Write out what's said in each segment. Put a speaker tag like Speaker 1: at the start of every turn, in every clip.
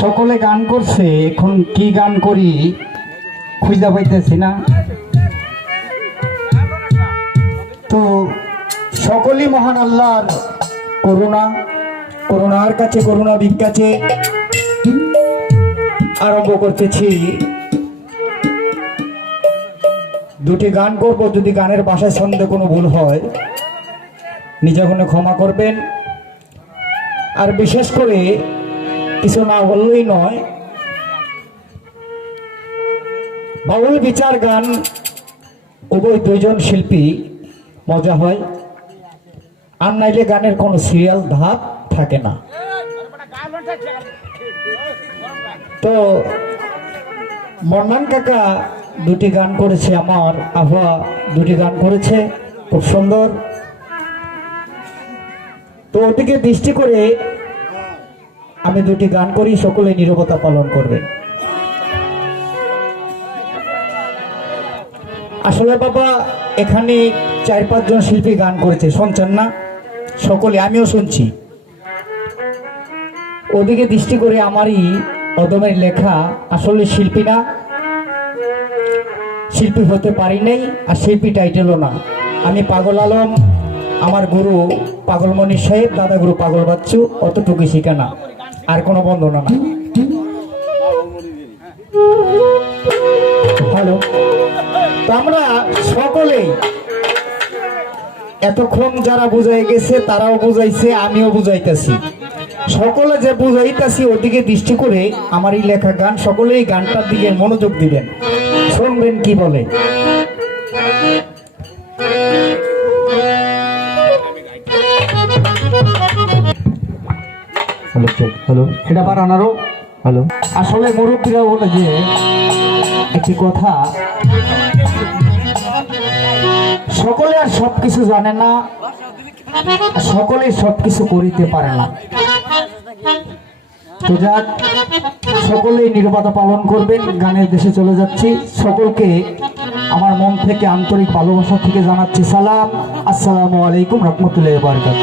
Speaker 1: সকলে গান করছে, এখন কি গান করি খুঁজা পাইতেছি না। তো সকলই মহান আল্লাহর করুণা, করুণার কাছে, করুণা কাছে আরম্ভ করতেছি। দুটি গান করব, যদি গানের ভাষায় ছন্দে কোনো ভুল হয়, নিজে ক্ষমা করবেন। আর বিশেষ করে কিছু না বললেই নয়। বাউল বিচার গান, উভয় দুইজন শিল্পী, মজা হয়। আর নাইলে গানের কোনো সিরিয়াল ধাপ থাকে না। তো, মন্নান কাকা দুটি গান করেছে, আমার আবহাওয়া দুটি গান করেছে, খুব সুন্দর। তো ওদিকে দৃষ্টি করে আমি দুটি গান করি সকলে নীরবতা পালন করবেন আসলে বাবা, এখানে চার পাঁচজন শিল্পী গান করেছে, শুনছেন না? সকলে, আমিও শুনছি। ওদিকে দৃষ্টি করে আমারই অদমের লেখা, আসলে শিল্পী না। শিল্পী হতে পারি নাই, আর শিল্পী টাইটেলও না। আমি পাগল আলম, আমার গুরু পাগলমণি সাহেব, দাদা গুরু পাগল বাচ্চু অতটুকু শিখানা আর কোনো বন্দনা না। হ্যালো। তো আমরা সকলেই এতক্ষণ যারা বুঝাই গেছে, তারাও বুঝাইছে, আমিও বুঝাইতেছি। সকলে যে বুঝাইতেছি, ওদিকে দৃষ্টি করে আমার এই লেখা গান, সকলেই গানটার দিকে মনোযোগ দিবেন। শুনবেন কি বলে।
Speaker 2: Hello check hello?
Speaker 1: এটা বানানারও
Speaker 2: হ্যালো?
Speaker 1: আসলে মুরব্বীরা বলে যে একটি কথা সকলে আর সবকিছু জানে না সকলে সবকিছু করিতে পারে না। তো যাক সকলেই নির্বাতা পালন করবেন গানের দেশে চলে যাচ্ছি। সকলকে আমার মন থেকে আন্তরিক ভালোবাসা থেকে জানাচ্ছি সালাম। আসসালামু আলাইকুম রহমতুল্লাহ বারকাত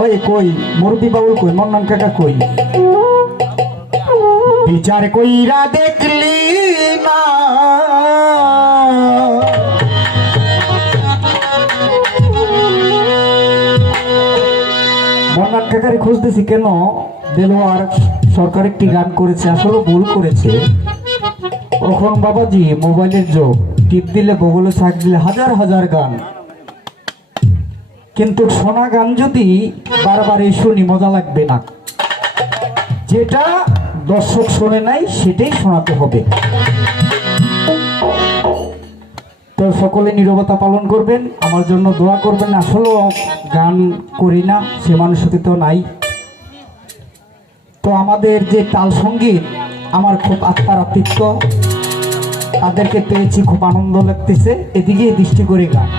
Speaker 1: ওই কই? মুরবি বাবুল কই? মন্নন কাকা কই? বিচার কইরা দেখলি না। মন্নান কাকারে খুঁজতেছি কেন? দেলোয়ার সরকার একটি গান করেছে, আসলে ভুল করেছে। এখন বাবাজি, মোবাইলের যোগ। টিপ দিলে গুগলে সার্চ দিলে হাজার হাজার গান। কিন্তু শোনা গান যদি বারবার শুনি, মজা লাগবে না। যেটা দর্শক শোনে নাই, সেটাই শোনাতে হবে। তো সকলে নীরবতা পালন করবেন, আমার জন্য দোয়া করবেন। আসলেও গান করি না, সে মানুষটি তো নাই। তো আমাদের যে তাল সংগীত, আমার খুব আত্মার আত্মিত্ব তাদেরকে পেয়েছি, খুব আনন্দ লাগতেছে। এদিকে দৃষ্টি করে গান।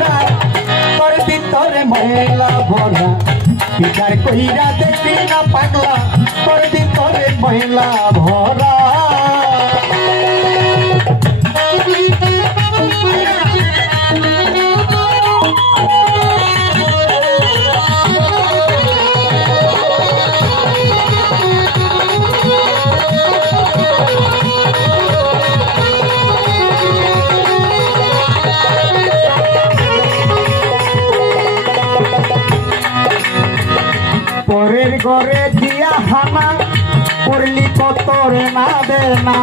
Speaker 1: না? তোর ভিতরে ময়লা ভরা। বিচার কইরা দেখলি না পাগলা তোর ভিতরে ময়লা ভরা। ঘরে দিয়া হানা করলি কত রে না দে না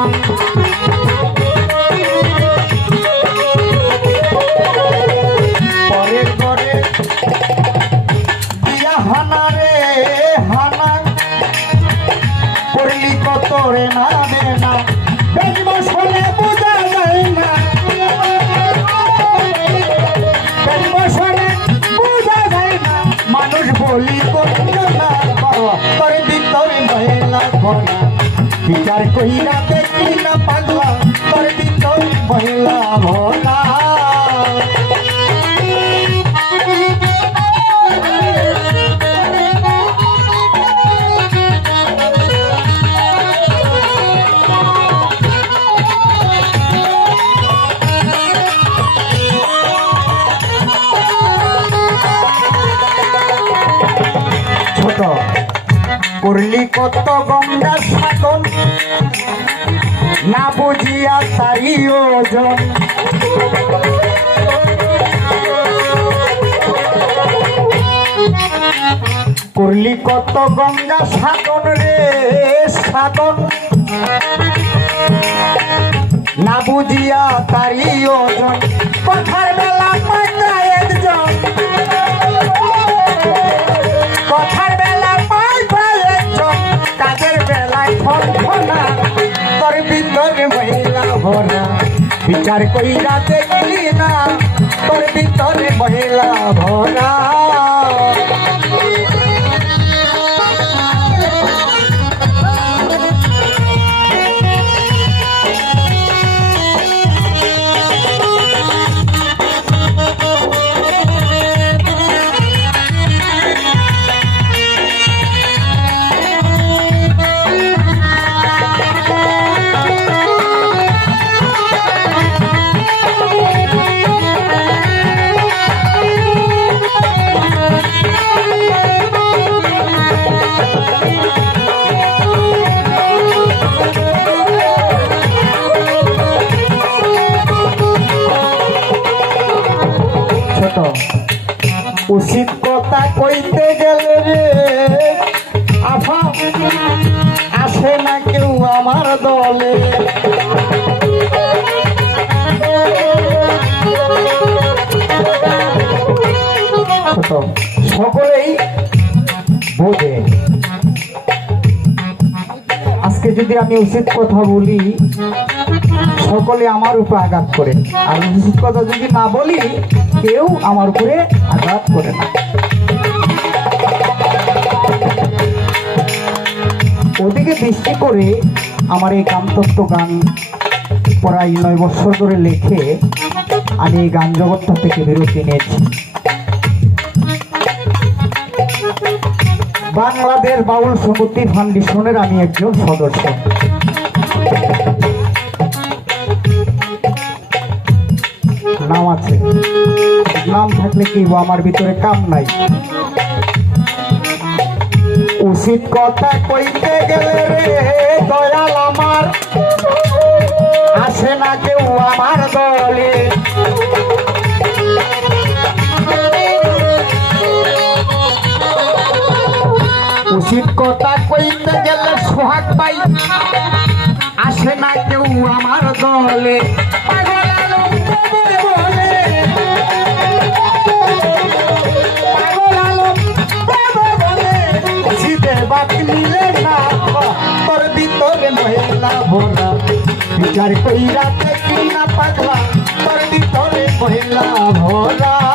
Speaker 1: কত গঙ্গা সাধন না বুঝিয়া তারি ওজন। করলি কত গঙ্গা সাধন রে সাধন না বুঝিয়া তারি ওজন। কথার বিচার কইরা দেখলি না তোর ভিতরে মহিলা ভরা। দলে। সকলেই বোঝে। আজকে যদি আমি উচিত কথা বলি, সকলে আমার উপর আঘাত করে। আর উচিত কথা যদি না বলি, কেউ আমার উপরে আঘাত করে না। ওদিকে দৃষ্টি করে আমার এই গানতত্ত্ব গান প্রায় নয় বছর ধরে লেখে আমি এই গান জগৎটা থেকে বিরতি নিয়েছি। বাংলাদেশ বাউল সমিতি ফাউন্ডেশনের আমি একজন সদস্য। নাম আছে। নাম থাকলে কি? আমার ভিতরে কাম নাই। উচিত কথা কইতে গেলে রে। দয়াল আমার। আসে না কেউ আমার দলে। উচিত কথা কইতে গেলে সোহাগ পাই। আসে না কেউ আমার দলে। বিচার কইরা দেখি না পাগলা তোর ভিতরে মহিলা ভোলা পরে